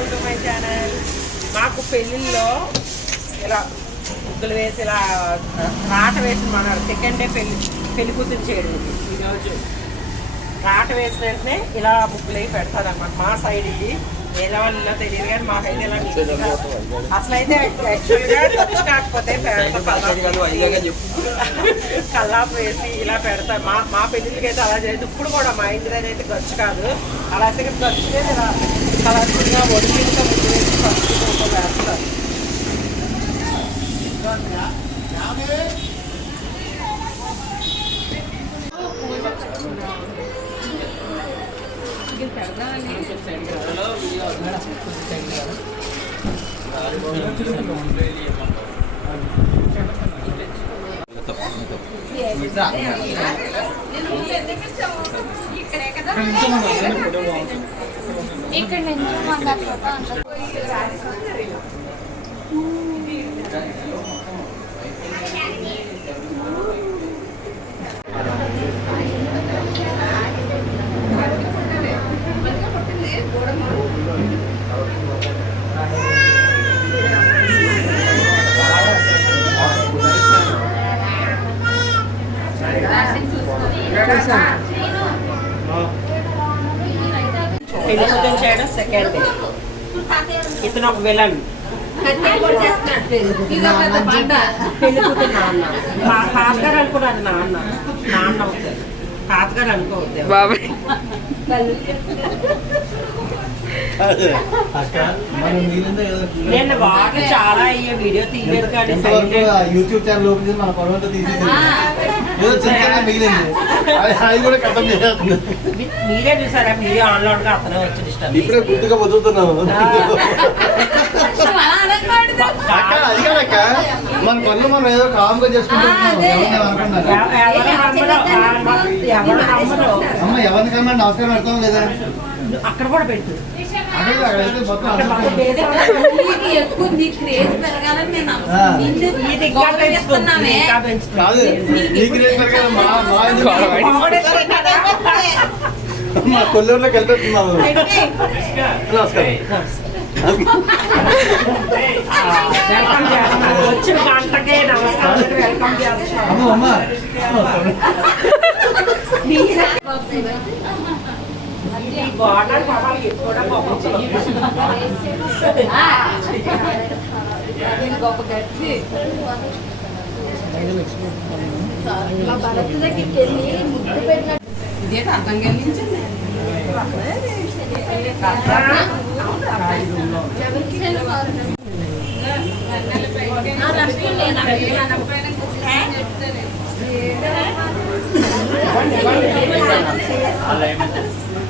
Welcome to my channel. మాకు పెళ్ళిళ్ళలో ఇలా ముగ్గులు వేసి ఇలా రాట వేసి మన సెకండ్ డే పెళ్ళి పెళ్ళి కూతురు చేయడం. ఈరోజు రాట వేసిన వెంటనే ఇలా ముగ్గులు అయి పెడతారు మా సైడ్ ఇది. వేరే వాళ్ళు ఇలా తెలియదు కానీ మాకైతే ఇలా అసలు అయితే యాక్చువల్గా ఖర్చు కాకపోతే కల్లాపు వేసి ఇలా పెడతారు మా మా పెళ్ళిళ్ళకి అయితే అలా చేయదు ఇప్పుడు కూడా మా ఇంటి దగ్గర అయితే ఖర్చు కాదు. అలా అయితే ఖర్చు ఇలా కలర్ఫుల్గా ఒడిపితో ముగ్గు వేసి ఖర్చు వేస్తారు ఇక్కడ నుంచి పెళ్ళి కూతురు చేయడం సెకండ్ డే ఇతను ఒక విలన్ పెళ్ళి కూతురు నాన్న. తా- తాతగారు అనుకున్నాను నాన్న. నాన్న అవుతారు తాతగారు అనుకోవద్దు. బాబాయ్. నేను బాగా చాలా అయ్యే వీడియో తీయలేదు కానీ యూట్యూబ్ ఛానల్ ఓపెన్ చేసి మన పొడవంతా చిన్నగా మిగిలింది. మీరే చూసారా? వీడియో ఆన్లైన్గా అతనే వచ్చి డిస్టర్బ్ ఇప్పుడే గుర్తుగా కాదక్క మన పనులు మనం ఏదో కామ్గా చేసుకుంటున్నాం ఎవరిని అనుకున్నారు ఎవరు నమ్మరు ఎవరు నమ్మరు అమ్మ ఎవరిని కన్నా నమస్కారం పెడతాం లేదా? అక్కడ కూడా పెట్టు. ఎక్కువ నీ క్రేజ్ పెరగాలని నేను మా కొల్లూరులోకి వెళ్తున్నాము నమస్కారం. వెల్కమ్ చేస్తున్నాను వచ్చిన గంటకే నమస్కారం. వెల్కమ్ చేస్తున్నాను గొప్ప గట్టి భరత్ దగ్గరికి వెళ్ళి ముద్దు పెట్టిన ఇదే అర్థం కలిగించింది ఆ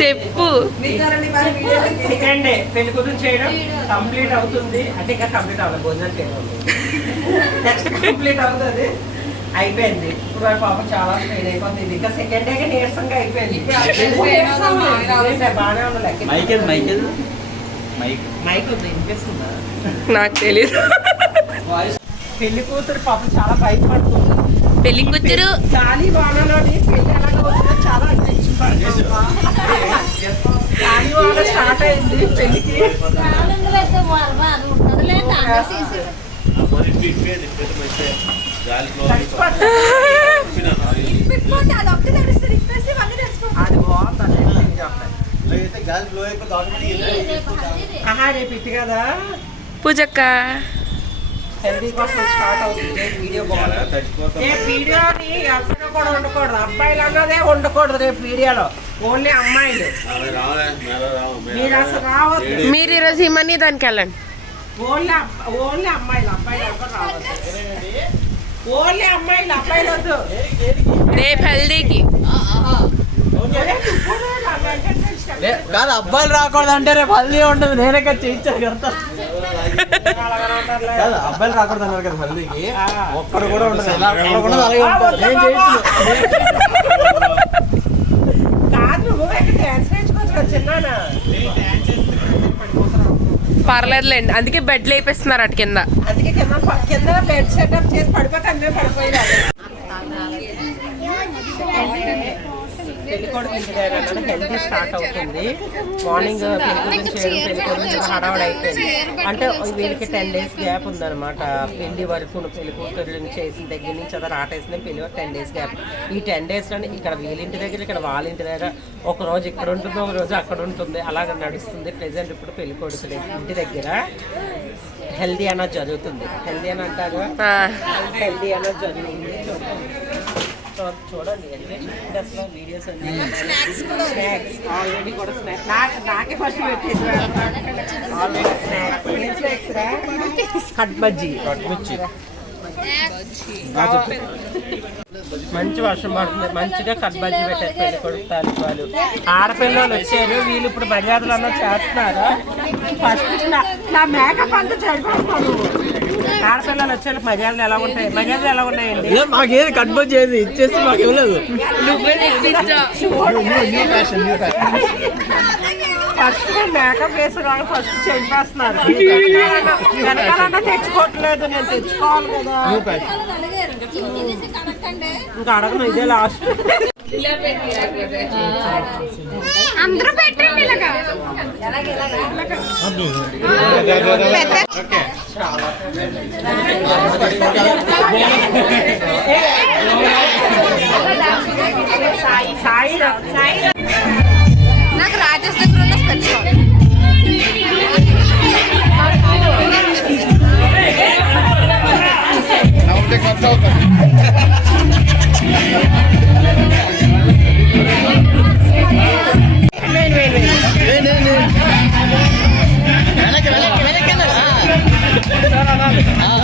చెప్పు. సెకండ్ డే పెళ్ళి చేయడం కంప్లీట్ అవుతుంది. అంటే ఇంకా కంప్లీట్ అవ్వదు భోజనం చేయడం. నెక్స్ట్ కంప్లీట్ అవుతుంది. అయిపోయింది. ఇప్పుడు పాప చాలా అయిపోతుంది. ఇంకా సెకండ్ డే నీరసంగా అయిపోయింది. బాగానే ఉంది లెక్క? మైకేల్ మైకేల్ మైక్ మైక్ ఉంది వినిపిస్తుందా? నాకు తెలీదు. పెళ్ళి కూతురు పాప చాలా భయపడుతుంది. పెళ్ళి కూతురు? గాలి వానలోని పెళ్ళి ఎలాగ చాలా గాలి వాన స్టార్ట్ అయింది పెళ్ళికి. అది రేపు ఇటు కదా. పూజక్క. హెల్దీ కోసం స్టార్ట్ అవుతుంది వీడియో బాగుంది. ఏ వీడియోని కూడా ఉండకూడదు. అబ్బాయిలు అన్నదే ఉండకూడదు రేపు వీడియోలో. ఓన్లీ అమ్మాయిలు. మీరు అసలు రావద్దు. మీరు ఈరోజు ఇమ్మని దానికి వెళ్ళండి. ఓన్లీ ఓన్లీ అమ్మాయిలు అబ్బాయిలు ఎవరు రావద్దు. ఓన్లీ అమ్మాయిలు అబ్బాయిలు వద్దు. రేపు హెల్దీకి. కాదు అబ్బాయిలు రాకూడదు అంటే రేపు హల్దీ ఉండదు. నేనే కదా చేయించాను కాదు. అబ్బాయిలు రాకూడదు అన్నారు కదా ఆ. ఒక్కడు కూడా ఉండదు. పర్లేదులేండి. అందుకే బెడ్ లేపేస్తున్నారు అటు కింద. అందుకే కింద ప- కింద బెడ్ సెటప్ చేసి పడిపోతే అందరం పడిపోయారు పెళ్ళి కొడుకు ఇంటి దగ్గర హెల్తీ స్టార్ట్ అవుతుంది. మార్నింగ్ గురించి చేయడం పెళ్ళి కొడుకు హడావడి అయిపోయింది. అంటే వీళ్ళకి టెన్ డేస్ గ్యాప్ ఉందన్నమాట. పెళ్ళి వరకు పెళ్ళి కూతురు చేసిన దగ్గర నుంచి అదే రాటేసింది పెళ్ళి వరకు టెన్ డేస్ గ్యాప్. ఈ టెన్ డేస్లోనే ఇక్కడ వీళ్ళింటి దగ్గర ఇక్కడ వాళ్ళ ఇంటి దగ్గర ఒక రోజు ఇక్కడ ఉంటుంది ఒక రోజు అక్కడ ఉంటుంది. అలాగ నడుస్తుంది. ప్రెసెంట్ ఇప్పుడు పెళ్ళి కొడుకు ఇంటి దగ్గర. హెల్దీ అన్నది జరుగుతుంది. హెల్దీ అని అంటారు హెల్దీ అన్నది జరుగుతుంది. చూ- చూడండి అసలు వీడియోస్ అన్ని స్నాక్స్ ఆల్రెడీ కూడా స్నాక్స్ నాకు నాకే ఫస్ట్ పెట్టేసి ఆల్రెడీ స్నాక్స్ ఏం స్నాక్స్ రా? కట్ బజ్జీ మంచి వర్షం పడుతుంది. మంచిగా కట్ బజ్జీ పెట్టారు పెళ్ళి కొడుకు తాలిబాలు. ఆడపిల్లలు వచ్చారు. వీళ్ళు ఇప్పుడు మర్యాదలు అన్న చేస్తున్నారు? ఫస్ట్ నా- మేకప్ అంతా చెడిపోతున్నాను ఆడపిల్లలు వచ్చారు మర్యాదలు ఎలా ఉంటాయి? మర్యాదలు ఎలా ఉన్నాయండి? ఏ, మాకేది కట్ బజ్ చేయదు ఇచ్చేసి మాకు ఇవ్వలేదు ఫస్ట్ మేకప్ వేసిన వాళ్ళు ఫస్ట్ చెడిపేస్తున్నారు వెనకాలన్నా తెచ్చుకోవట్లేదు నేను తెచ్చుకోవాలి కదా. ఇంకా అడగను ఇదే లాస్ట్ అందరూ పెట్టండి ఇలాగా సాయి సాయి సాయి నాకు రాజేష్ దగ్గర ఉన్న స్పెషల్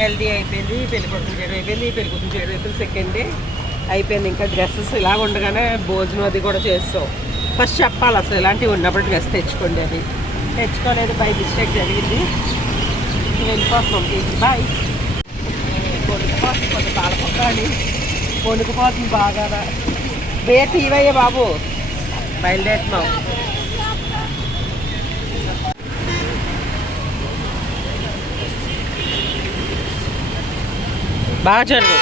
హెల్దీ అయిపోయింది పెళ్ళి కొడుకుని చేయడం అయిపోయింది పెళ్ళి కొడుకుని చేయడం అయిపోయింది సెకండ్ డే అయిపోయింది. ఇంకా డ్రెస్సెస్ ఇలా ఉండగానే భోజనం అది కూడా చేస్తాం. ఫస్ట్ చెప్పాలి అసలు ఇలాంటివి ఉన్నప్పుడు డ్రెస్ తెచ్చుకోండి అది తెచ్చుకోలేదు బై మిస్టేక్ జరిగింది. వెళ్ళిపోతున్నాం బాయ్ కొనుక్కుపోతుంది కొంచెం కాలపొక్కాలి కొనుక్కుపోతుంది బాగా బేర్ తీవయ్యే బాబు. బయలుదేరుతున్నాం. బాగా జరుగు